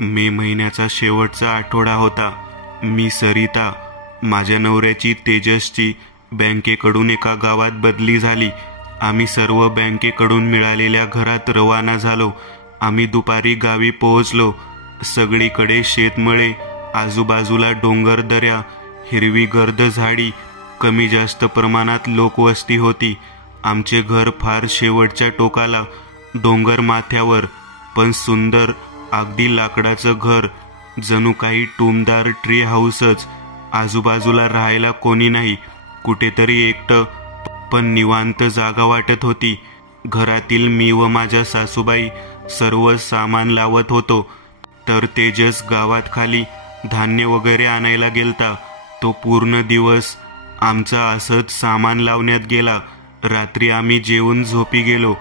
मे महिन्याचा शेवटचा आठवडा होता. मी सरिता, माझ्या नवऱ्याची तेजसची बँकेकडून एका गावात बदली झाली. आम्ही सर्व बँकेकडून मिळालेल्या घरात रवाना झालो. आम्ही दुपारी गावी पोहोचलो. सगळीकडे शेतमळे, आजूबाजूला डोंगर दऱ्या, हिरवी गर्द झाडी, कमी जास्त प्रमाणात लोकवस्ती होती. आमचे घर फार शेवटच्या टोकाला, डोंगर माथ्यावर, पण सुंदर, अगदी लाकडाचं घर, जणू काही टुमदार ट्री हाऊसच. आजूबाजूला राहायला कोणी नाही, कुठेतरी एकटं, पण निवांत जागा वाटत होती. घरातील मी व माझ्या सासूबाई सर्व सामान लावत होतो, तर तेजस गावात खाली धान्य वगैरे आणायला गेलता. तो पूर्ण दिवस आमचा असंच सामान लावण्यात गेला. रात्री आम्ही जेवून झोपी गेलो.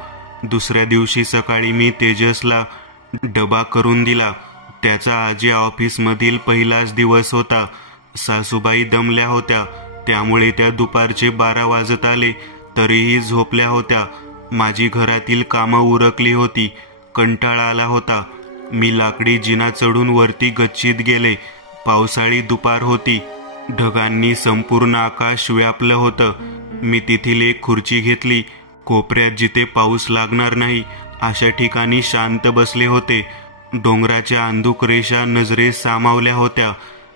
दुसऱ्या दिवशी सकाळी मी तेजसला डबा करून दिला. त्याचा आज या ऑफिसमधील पहिलाच दिवस होता. सासूबाई दमल्या होत्या, त्यामुळे त्या दुपारचे 12 वाजत आले तरीही झोपल्या होत्या. माझी घरातील कामं उरकली होती. कंटाळा आला होता. मी लाकडी जिना चढून वरती गच्चीत गेले. पावसाळी दुपार होती. ढगांनी संपूर्ण आकाश व्यापलं होतं. मी तेथील एक खुर्ची घेतली. कोपऱ्यात जिथे पाऊस लागणार नाही अशा ठिकाणी शांत बसले होते. डोंगराच्या अंधुक रेषा नजरेस सामावल्या होत्या.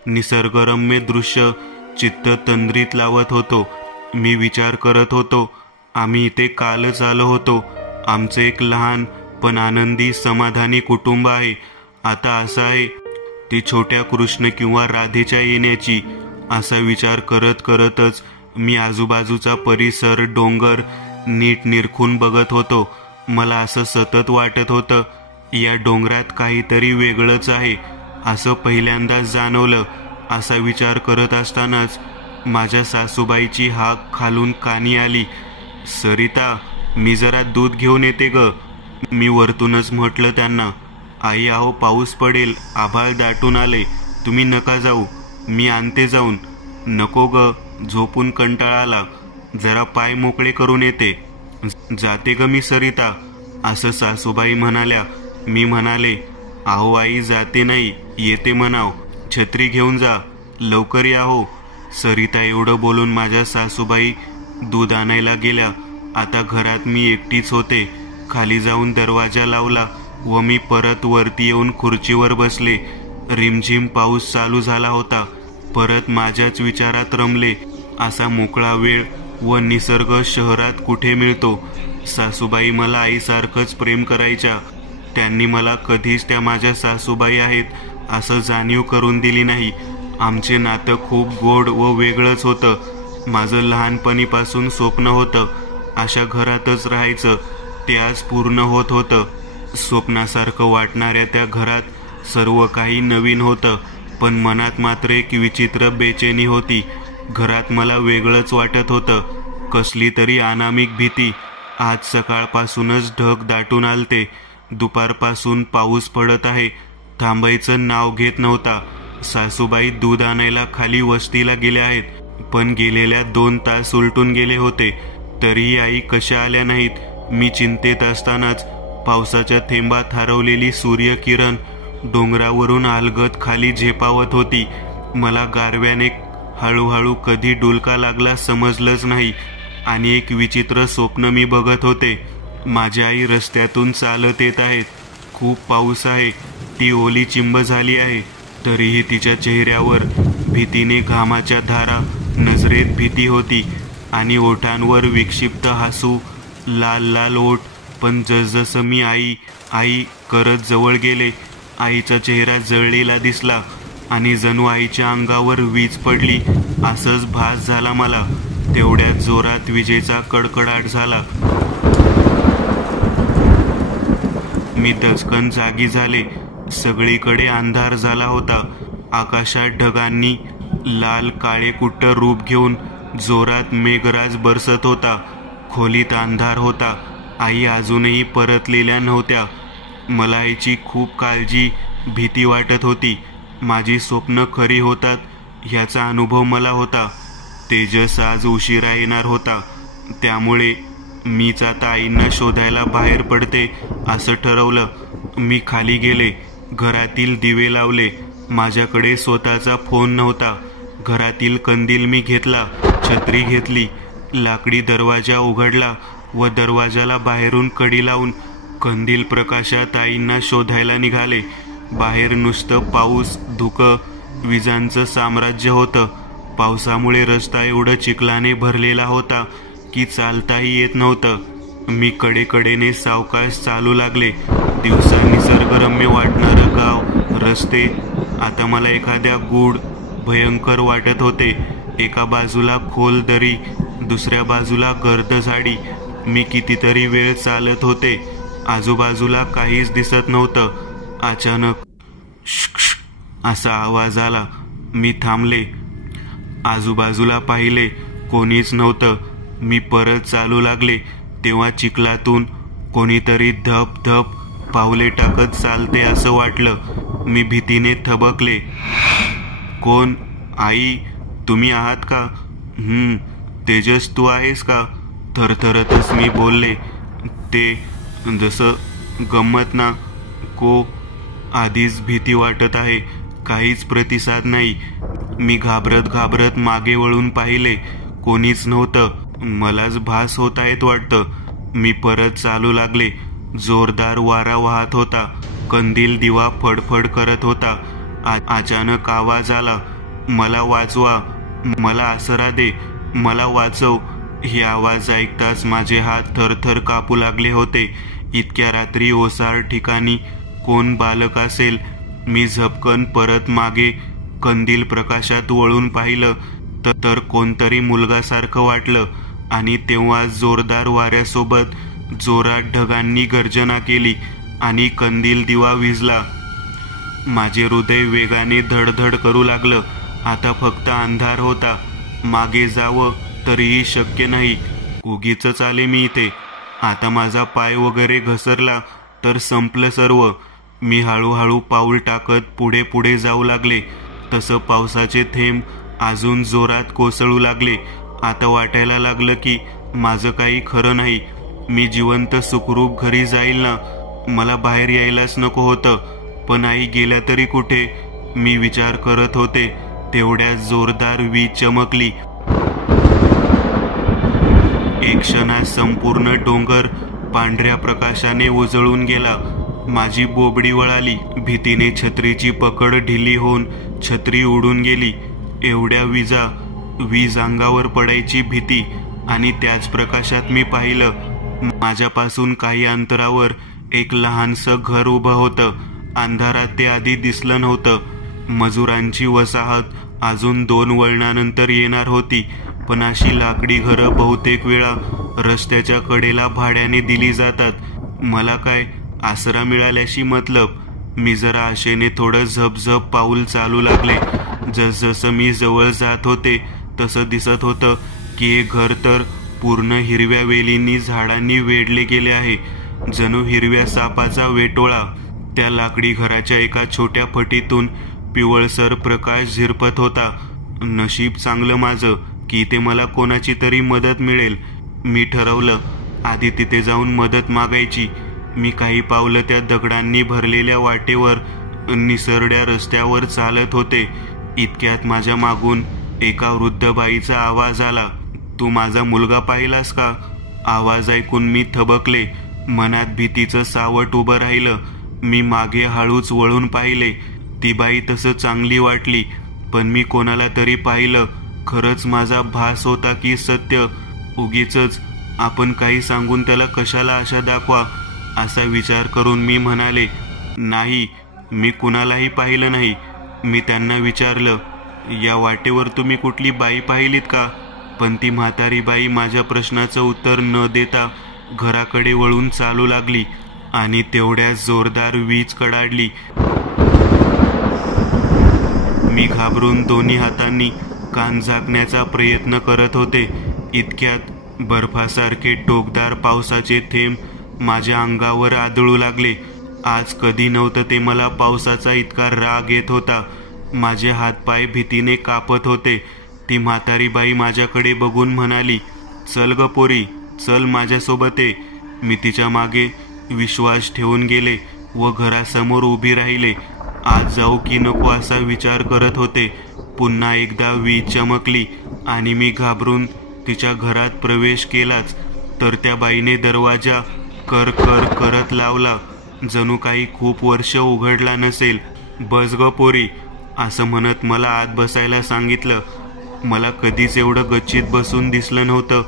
निसर्गरम्य दृश्य चित्त तंद्रीत लावत होतो. मी विचार करत होतो, आम्ही इथे कालच आलो होतो. आमचे एक लहान पण आनंदी समाधानी कुटुंब आहे. आता असं आहे ती छोट्या कृष्ण किंवा राधेच्या येण्याची. असा विचार करत करतच मी आजूबाजूचा परिसर, डोंगर नीट निरखून बघत होतो. मला असं सतत वाटत होतं, या डोंगरात काहीतरी वेगळंच आहे असं पहिल्यांदाच जाणवलं. असा विचार करत असतानाच माझ्या सासूबाईची हाक खालून कानी आली, सरिता, मी जरा दूध घेऊन येते ग. मी वरतूनच म्हटलं त्यांना, आई अहो पाऊस पडेल, आभाळ दाटून आले, तुम्ही नका जाऊ, मी आणते जाऊन. नको ग, झोपून कंटाळा आला, जरा पाय मोकळे करून येते. जाते ग मी सरिता, असं सासूबाई म्हणाल्या. मी म्हणाले, अहो आई जाते नाही, येते म्हणाव, छत्री घेऊन जा, लवकर या हो. सरिता एवढं बोलून माझ्या सासूबाई दूध आणायला गेल्या. आता घरात मी एकटीच होते. खाली जाऊन दरवाजा लावला व मी परत वरती येऊन खुर्चीवर बसले. रिमझिम पाऊस चालू झाला होता. परत माझ्याच विचारात रमले. असा मोकळा वेळ व निसर्ग शहरात कुठे मिळतो. सासूबाई मला आईसारखंच प्रेम करायच्या. त्यांनी मला कधीच त्या माझ्या सासूबाई आहेत असं जाणीव करून दिली नाही. आमचे नातं खूप गोड व वेगळंच होतं. माझं लहानपणीपासून स्वप्न होतं अशा घरातच राहायचं. ते आज पूर्ण होत होतं. स्वप्नासारखं वाटणाऱ्या त्या घरात सर्व काही नवीन होतं, पण मनात मात्र एक विचित्र बेचैनी होती. घरात मला वेगळंच वाटत होतं, कसली तरी अनामिक भीती. आज सकाळपासूनच ढग दाटून आलते. दुपारपासून पाऊस पडत आहे, थांबायचं नाव घेत नव्हता. सासूबाई दूध आणायला खाली वस्तीला गेल्या आहेत, पण गेलेल्या 2 तास उलटून गेले होते तरीही आई कशा आल्या नाहीत. मी चिंतेत असतानाच पावसाच्या थेंबात हरवलेली सूर्यकिरण डोंगरावरून अलगद खाली झेपावत होती. मला गारव्याने हळूहळू कधी डुलका लागला समजलंच नाही. आणि एक विचित्र स्वप्न मी बघत होते. माझी आई रस्त्यातून चालत येत आहेत. खूप पाऊस आहे, ती ओली चिंब झाली आहे, तरीही तिच्या चेहऱ्यावर भीतीने घामाच्या धारा, नजरेत भीती होती आणि ओठांवर विक्षिप्त हसू, लाल लाल ओठ. पण जसजसं मी आई आई करत जवळ गेले, आईचा चेहरा जळलेला दिसला आणि जणू आईच्या अंगावर वीज पडली असंच भास झाला मला. तेवढ्यात जोरात विजेचा कडकडाट झाला. मी दचकन जागी झाले. सगळीकडे अंधार झाला होता. आकाशात ढगांनी लाल काळे कुट्ट रूप घेऊन जोरात मेघराज बरसत होता. खोलीत अंधार होता. आई अजूनही परतलेल्या नव्हत्या. मला आईची खूप काळजी, भीती वाटत होती. माझी स्वप्न खरी होतात ह्याचा अनुभव मला होता. तेजस आज उशिरा येणार होता, त्यामुळे मीच आता आईंना शोधायला बाहेर पडते असं ठरवलं. मी खाली गेले. घरातील दिवे लावले. माझ्याकडे स्वतःचा फोन नव्हता. घरातील कंदील मी घेतला, छत्री घेतली, लाकडी दरवाजा उघडला व दरवाजाला बाहेरून कडी लावून कंदील प्रकाशात आईंना शोधायला निघाले. बाहेर नुसतं पाऊस, धुकं, विजांचं साम्राज्य होतं. पावसामुळे रस्ता एवढं चिखलाने भरलेला होता की चालताही येत नव्हतं. मी कडेकडेने सावकाश चालू लागले. दिवसा निसर्गरम्य वाटणारं गाव, रस्ते आता मला एखाद्या गूढ भयंकर वाटत होते. एका बाजूला खोल दरी, दुसऱ्या बाजूला गर्द झाडी. मी कितीतरी वेळ चालत होते. आजूबाजूला काहीच दिसत नव्हतं. अचानक श्श असा आवाज आला. मी थांबले. आजूबाजूला पाहिले, कोणीच नव्हतं. मी परत चालू लागले तेव्हा चिखलातून कोणीतरी धप धप पावले टाकत चालते असं वाटलं. मी भीतीने थबकले. कोण? आई, तुम्ही आहात का? तेजस, तू आहेस का? थरथरतच मी बोलले. ते जसं गंमत ना? को? आधीच भीती वाटत आहे. काहीच प्रतिसाद नाही. मी घाबरत घाबरत मागे वळून पाहिले. कोणीच नव्हतं. मलाच भास होत आहेत वाटतं. मी परत चालू लागले. जोरदार वारा वाहत होता. कंदील दिवा फडफड करत होता. अचानक आवाज आला. मला वाचवा, मला आसरा दे, मला वाचव. ही आवाज ऐकताच माझे हात थरथर कापू लागले होते. इतक्या रात्री ओसार ठिकाणी कोण बालक असेल? मी झपकन परत मागे कंदील प्रकाशात वळून पाहिलं तर कोणतरी मुलगासारखं वाटलं. आणि तेव्हा जोरदार वाऱ्यासोबत जोरात ढगांनी गर्जना केली आणि कंदील दिवा विझला. माझे हृदय वेगाने धडधड करू लागलं. आता फक्त अंधार होता. मागे जावं तरीही शक्य नाही. उगीचच आले मी इथे. आता माझा पाय वगैरे घसरला तर संपलं सर्व. मी हळूहळू पाऊल टाकत पुढे पुढे जाऊ लागले. तसं पावसाचे थेंब अजून जोरात कोसळू लागले. आता वाटायला लागलं की माझं काही खरं नाही. मी जिवंत सुखरूप घरी जाईल ना? मला बाहेर यायलाच नको होतं. पण आई गेल्या तरी कुठे? मी विचार करत होते तेवढ्यात जोरदार वीज चमकली. एक क्षणात संपूर्ण डोंगर पांढऱ्या प्रकाशाने उजळून गेला. माझी बोबडी वळाली. भीतीने छत्रीची पकड ढिली होऊन छत्री उडून गेली. एवढ्या वीज अंगावर पडायची भीती. आणि त्याच प्रकाशात मी पाहिलं, माझ्यापासून काही अंतरावर एक लहानसं घर उभं होतं. अंधारात ते आधी दिसलं नव्हतं. मजुरांची वसाहत अजून 2 वळणानंतर येणार होती. पण अशी लाकडी घरं बहुतेक वेळा रस्त्याच्या कडेला भाड्याने दिली जातात. मला काय आसरा मिळाल्याशी मतलब. मी जरा आशेने थोडं झपझप पाऊल चालू लागले. जसजसं मी जवळ जात होते तसं दिसत होतं की हे घर तर पूर्ण हिरव्या वेलींनी, झाडांनी वेढले गेले आहे. जणू हिरव्या सापाचा वेटोळा. त्या लाकडी घराच्या एका छोट्या फटीतून पिवळसर प्रकाश झिरपत होता. नशीब चांगलं माझं की इथे मला कोणाची तरी मदत मिळेल. मी ठरवलं आधी तिथे जाऊन मदत मागायची. मी काही पावलं त्या दगडांनी भरलेल्या वाटेवर निसरड्या रस्त्यावर चालत होते. इतक्यात माझ्या मागून एका वृद्ध बाईचा आवाज आला. तू माझा मुलगा पाहिलास का? आवाज ऐकून मी थबकले. मनात भीतीचं सावट उभं राहिलं. मी मागे हळूच वळून पाहिले. ती बाई तसं चांगली वाटली. पण मी कोणाला तरी पाहिलं. खरंच माझा भास होता की सत्य? उगीचच आपण काही सांगून त्याला कशाला आशा दाखवा, असा विचार करून मी म्हणाले, नाही, मी कुणालाही पाहिलं नाही. मी त्यांना विचारलं, या वाटेवर तुम्ही कुठली बाई पाहिलीत का? पण ती म्हातारी बाई माझ्या प्रश्नाचं उत्तर न देता घराकडे वळून चालू लागली. आणि तेवढ्या जोरदार वीज कडाडली. मी घाबरून दोन्ही हातांनी कान झाकण्याचा प्रयत्न करत होते. इतक्यात बर्फासारखे टोकदार पावसाचे थेंब माझ्या अंगावर आदळू लागले. आज कधी नव्हतं ते मला पावसाचा इतका राग येत होता. माझे हातपाय भीतीने कापत होते. ती म्हातारी बाई माझ्याकडे बघून म्हणाली, चल ग पोरी, चल माझ्यासोबत ये. मी तिच्या मागे विश्वास ठेवून गेले. व घरासमोर उभी राहिले. आज जाऊ की नको असा विचार करत होते. पुन्हा एकदा वीज चमकली आणि मी घाबरून तिच्या घरात प्रवेश केलाच तर त्या बाईने दरवाजा कर कर करत लावला. जणू काही खूप वर्ष उघडला नसेल. बस ग पोरी असं म्हणत मला आत बसायला सांगितलं. मला कधीच एवढं गच्चीत बसून दिसलं नव्हतं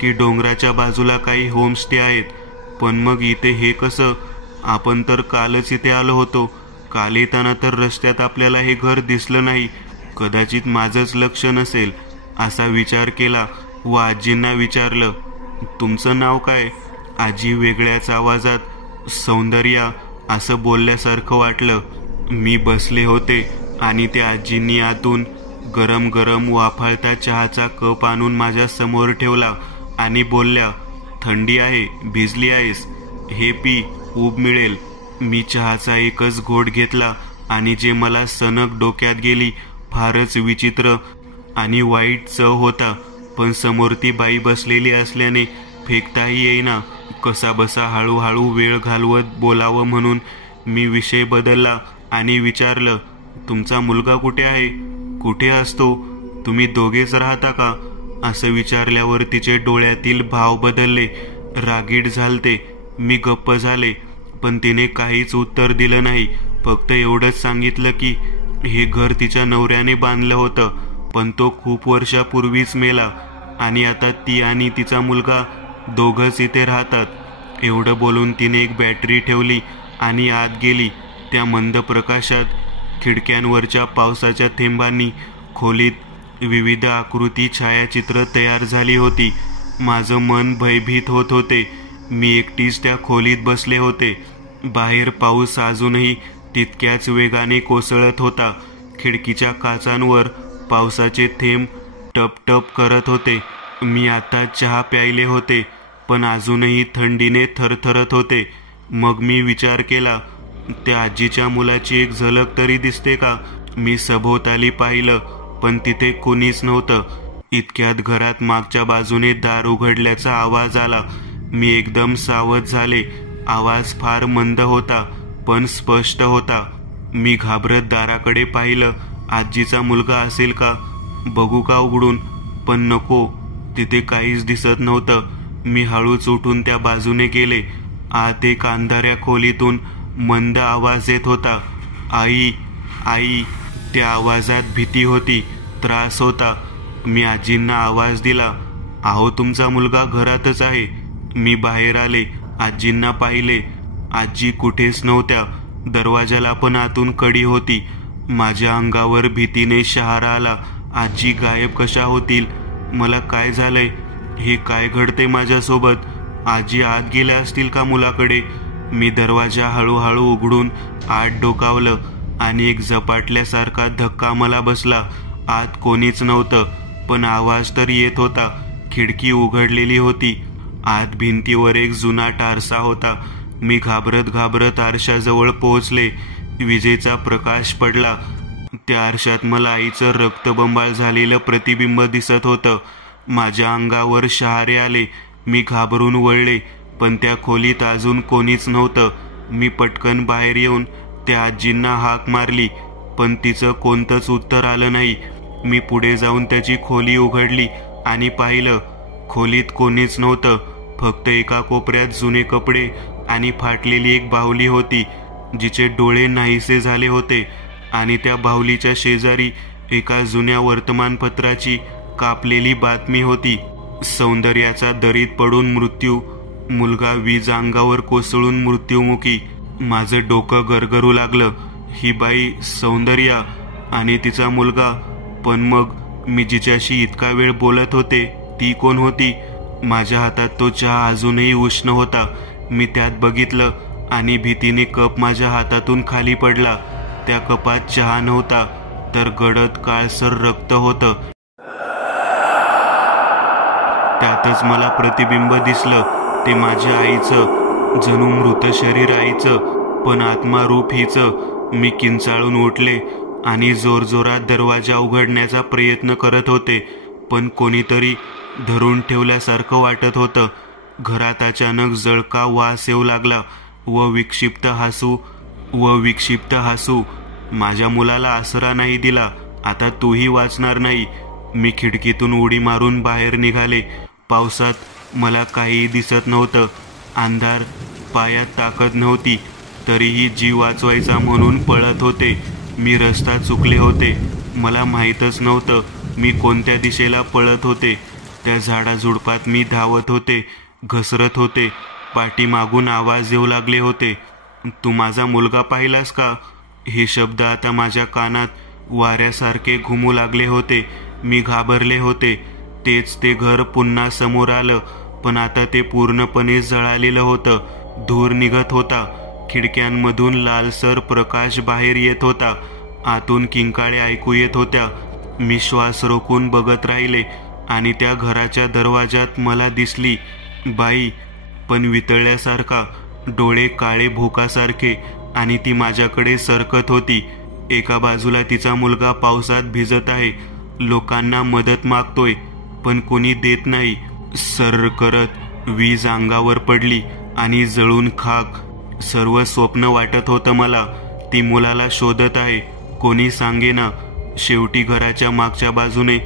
की डोंगराच्या बाजूला काही होमस्टे आहेत. पण मग इथे हे कसं? आपण तर कालच इथे आलो होतो. काल येताना तर रस्त्यात आपल्याला हे घर दिसलं नाही. कदाचित माझंच लक्ष नसेल असा विचार केला व आजींना विचारलं, तुमचं नाव काय? आजी वेगळ्याच आवाजात सौंदर्या असं बोलल्यासारखं वाटलं. मी बसले होते आणि त्या आजींनी आतून गरम गरम वाफाळता चहाचा कप आणून माझ्या समोर ठेवला आणि बोलल्या, थंडी आहे, भिजली आहेस, हे पी, ऊब मिळेल. मी चहाचा एकच घोट घेतला आणि जे मला सनक डोक्यात गेली. फारच विचित्र आणि वाईट चव होता. पण समोर ती बाई बसलेली असल्याने फेकताही येईना. कसा बसा हळूहळू वेळ घालवत बोलावं म्हणून मी विषय बदलला आणि विचारलं, तुमचा मुलगा कुठे आहे? कुठे असतो? तुम्ही दोघेच राहता का? असं विचारल्यावर तिचे डोळ्यातील भाव बदलले. रागीट झालते. मी गप्प झाले. पण तिने काहीच उत्तर दिलं नाही. फक्त एवढंच सांगितलं की हे घर तिच्या नवऱ्याने बांधलं होतं पण तो खूप वर्षापूर्वीच मेला आणि आता ती आणि तिचा मुलगा दोघंच इथे राहतात. एवढं बोलून तिने एक बॅटरी ठेवली आणि आत गेली. त्या मंद प्रकाशात खिडक्यांवरच्या पावसाच्या थेंबांनी खोलीत विविध आकृती छायाचित्र तयार झाली होती. माझं मन भयभीत होत होते. मी एकटीच त्या खोलीत बसले होते. बाहेर पाऊस अजूनही तितक्याच वेगाने कोसळत होता. खिडकीच्या काचांवर पावसाचे थेंब टप टप करत होते. मी आता चहा प्यायले होते पण अजूनही थंडीने थरथरत होते. मग मी विचार केला, त्या आजीच्या मुलाची एक झलक तरी दिसते का? मी सभोवताली पाहिलं पण तिथे कोणीच नव्हतं. इतक्यात घरात मागच्या बाजूने दार उघडल्याचा आवाज आला. मी एकदम सावध झाले. आवाज फार मंद होता पण स्पष्ट होता. मी घाबरत दाराकडे पाहिलं. आजीचा मुलगा असेल का? बघू का उघडून? पण नको, तिथे काहीच दिसत नव्हतं. मी हळूच उठून त्या बाजूने गेले. आत एक अंधाऱ्या खोलीतून मंद आवाज येत होता, आई, आई. त्या आवाजात भीती होती, त्रास होता. मी आजींना आवाज दिला, अहो तुमचा मुलगा घरातच आहे. मी बाहेर आले. आजींना पाहिले. आजी कुठेच नव्हत्या. दरवाजाला पण आतून कडी होती. माझ्या अंगावर भीतीने शहारा आला. आजी गायब कशा होतील? मला काय झालंय? हे काय घडते माझ्यासोबत? आजी आत गेल्या असतील का मुलाकडे? मी दरवाजा हळूहळू उघडून आत डोकावलं आणि एक झपाटल्यासारखा धक्का मला बसला. आत कोणीच नव्हतं पण आवाज तर येत होता. खिडकी उघडलेली होती. आत भिंतीवर एक जुनाट आरसा होता. मी घाबरत घाबरत आरशाजवळ पोहोचले. विजेचा प्रकाश पडला. त्या आरशात मला आईचं रक्तबंबाळ झालेलं प्रतिबिंब दिसत होतं. माझ्या अंगावर शहारे आले. मी घाबरून वळले पण त्या खोलीत अजून कोणीच नव्हतं. मी पटकन बाहेर येऊन त्या आजींना हाक मारली पण तिचं कोणतंच उत्तर आलं नाही. मी पुढे जाऊन त्याची खोली उघडली आणि पाहिलं. खोलीत कोणीच नव्हतं. फक्त एका कोपऱ्यात जुने कपडे आणि फाटलेली एक बाहुली होती जिचे डोळे नाहीसे झाले होते. आणि त्या बाहुलीच्या शेजारी एका जुन्या वर्तमानपत्राची कापलेली बातमी होती, सौंदर्याचा दरीत पडून मृत्यू, मुलगा वीज अंगावर कोसळून मृत्युमुखी. माझं डोकं गरगरू लागलं. ही बाई सौंदर्या आणि तिचा मुलगा. पण मग मी जिच्याशी इतका वेळ बोलत होते ती कोण होती? माझ्या हातात तो चहा अजूनही उष्ण होता. मी त्यात बघितलं आणि भीतीने कप माझ्या हातातून खाली पडला. त्या कपात चहा नव्हता तर गडद काळसर रक्त होतं. त्यातच मला प्रतिबिंब दिसलं. ते माझ्या आईचं, जणू मृत शरीर आईचं पण आत्मा रूप हिचं. मी किंचाळून उठले आणि जोरजोरात दरवाजा उघडण्याचा प्रयत्न करत होते पण कोणीतरी धरून ठेवल्यासारखं वाटत होतं. घरात अचानक जळका वास येऊ लागला. व विक्षिप्त हसू. माझ्या मुलाला आसरा नाही दिला, आता तूही वाचणार नाही. मी खिडकीतून उडी मारून बाहेर निघाले. पावसात मला काहीही दिसत नव्हतं. अंधार, पायात ताकद नव्हती, तरीही जीव वाचवायचा म्हणून पळत होते. मी रस्ता चुकले होते. मला माहीतच नव्हतं मी कोणत्या दिशेला पळत होते. त्या झाडाझुडपात मी धावत होते, घसरत होते. पाठीमागून आवाज येऊ लागले होते, तू माझा मुलगा पाहिलास का? हे शब्द आता माझ्या कानात वाऱ्यासारखे घुमू लागले होते. मी घाबरले होते. तेच ते घर पुन्हा समोर आलं, पण आता ते पूर्णपणे जळालेलं होतं. धूर निघत होता. खिडक्यांमधून लालसर प्रकाश बाहेर येत होता. आतून किंकाळ्या ऐकू येत होत्या. मी श्वास रोखून बघत राहिले आणि त्या घराच्या दरवाजात मला दिसली बाई, पण वितळल्यासारखा, डोळे काळे भोकासारखे, आणि ती माझ्याकडे सरकत होती. एका बाजूला तिचा मुलगा पावसात भिजत आहे, लोकांना मदत मागतोय, पण कोणी देत नाही. सर्र करत वीज अंगावर पडली आणि जळून खाक. सर्व स्वप्न वाटत होतं मला. ती मुलाला शोधत आहे, कोणी सांगेना. शेवटी घराच्या मागच्या बाजूने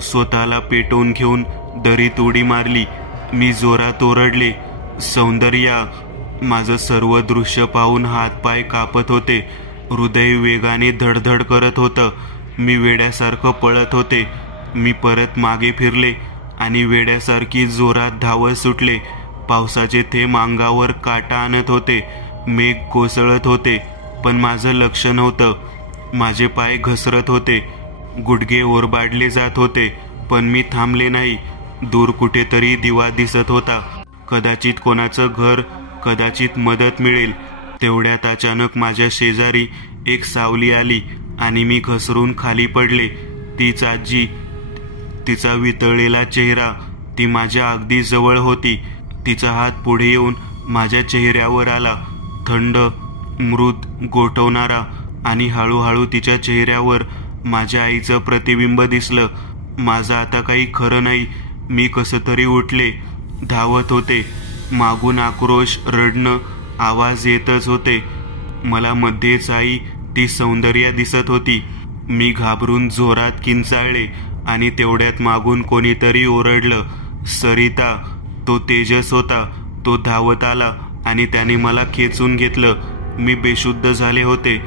स्वतःला पेटवून घेऊन दरीत उडी मारली. मी जोरात ओरडले, सौंदर्या. माझं सर्व दृश्य पाहून हातपाय कापत होते. हृदय वेगाने धडधड करत होतं. मी वेड्यासारखं पळत होते. मी परत मागे फिरले आणि वेड्यासारखी जोरात धावत सुटले. पावसाचे थेंब अंगावर काटा आणत होते. मेघ कोसळत होते, पण माझं लक्ष नव्हतं. माझे पाय घसरत होते, गुडघे ओरबाडले जात होते, पण मी थांबले नाही. दूर कुठेतरी दिवा दिसत होता. कदाचित कोणाचं घर, कदाचित मदत मिळेल. तेवढ्यात अचानक माझ्या शेजारी एक सावली आली आणि मी घसरून खाली पडले. तीच आजी, तिचा वितळलेला चेहरा. ती माझ्या अगदी जवळ होती. तिचा हात पुढे येऊन माझ्या चेहऱ्यावर आला, थंड, मृद, गोठवणारा, आणि हळूहळू तिच्या चेहऱ्यावर माझ्या आईचं प्रतिबिंब दिसलं. माझं आता काही खरं नाही. मी कसं तरी उठले, धावत होते. मागून आक्रोश, रडणं, आवाज येतच होते. मला मध्येच आई, ती सौंदर्या दिसत होती. मी घाबरून जोरात किंचाळले आणि तेवढ्यात मागून कोणीतरी ओरडलं, सरिता. तो तेजस होता. तो धावत आला आणि त्याने मला खेचून घेतलं. मी बेशुद्ध झाले होते.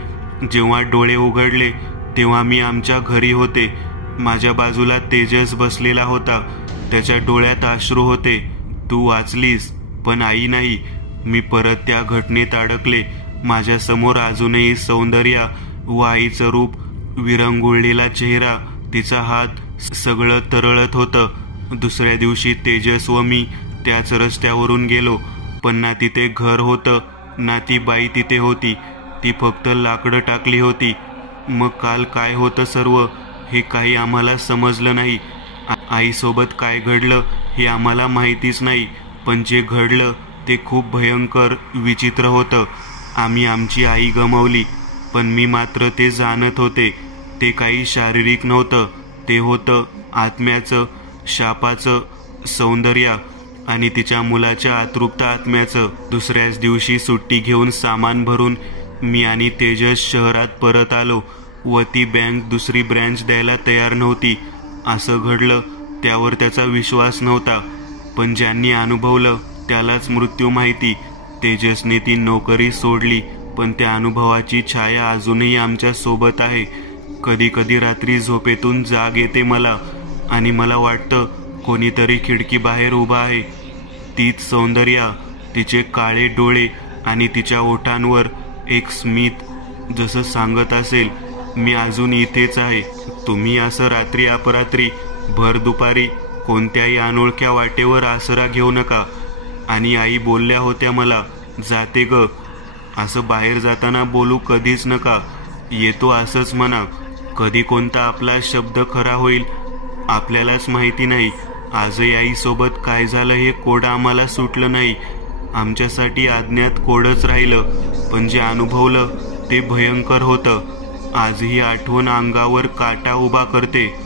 जेव्हा डोळे उघडले तेव्हा मी आमच्या घरी होते. माझ्या बाजूला तेजस बसलेला होता. त्याच्या डोळ्यात अश्रू होते. तू वाचलीस, पण आई नाही. मी परत त्या घटनेत अडकले. माझ्या समोर अजूनही सौंदर्या व आईचं रूप, विरंगुळलेला चेहरा, तिचा हात, सगळं तरळत होतं. दुसऱ्या दिवशी तेजस व मी त्याच रस्त्यावरून गेलो, पण ना तिथे घर होतं, ना ती बाई तिथे होती. ती फक्त लाकडं टाकली होती. मग काल काय होतं सर्व, हे काही आम्हाला समजलं नाही. आईसोबत काय घडलं हे आम्हाला माहितीच नाही, पण जे घडलं ते खूप भयंकर, विचित्र होतं. आम्ही आमची आई गमावली, पण मी मात्र ते जाणत होते. ते काही शारीरिक नव्हतं, ते होतं आत्म्याचं, शापाचं. सौंदर्या आणि तिच्या मुलाच्या अतृप्त आत्म्याचं. दुसऱ्याच दिवशी सुट्टी घेऊन सामान भरून मी आणि तेजस शहरात परत आलो व ती बँक दुसरी ब्रँच द्यायला तयार नव्हती. असं घडलं त्यावर त्याचा विश्वास नव्हता, पण ज्यांनी अनुभवलं त्यालाच मृत्यू माहिती. तेजसने ती नोकरी सोडली, पण त्या अनुभवाची छाया अजूनही आमच्या सोबत आहे. कधी कधी रात्री झोपेतून जाग येते मला आणि मला वाटतं कोणीतरी खिडकी बाहेर उभा आहे. तीच सौंदर्या, तिचे काळे डोळे आणि तिच्या ओठांवर एक स्मित, जसं सांगत असेल, मी अजून इथेच आहे. तुम्ही असं रात्री अपरात्री, भर दुपारी कोणत्याही अनोळख्या वाटेवर आसरा घेऊ नका. आणि आई बोलल्या होत्या मला, जाते ग, असं बाहेर जाताना बोलू कधीच नका. येतो असंच म्हणा. कधी कोणता आपला शब्द खरा होईल आपल्यालाच माहिती नाही. आजही आईसोबत काय झालं हे कोड आम्हाला सुटलं नाही. आमच्यासाठी अज्ञात कोडच राहिलं, पण जे अनुभवलं ते भयंकर होतं. आजही आठवण अंगावर काटा उभा करते.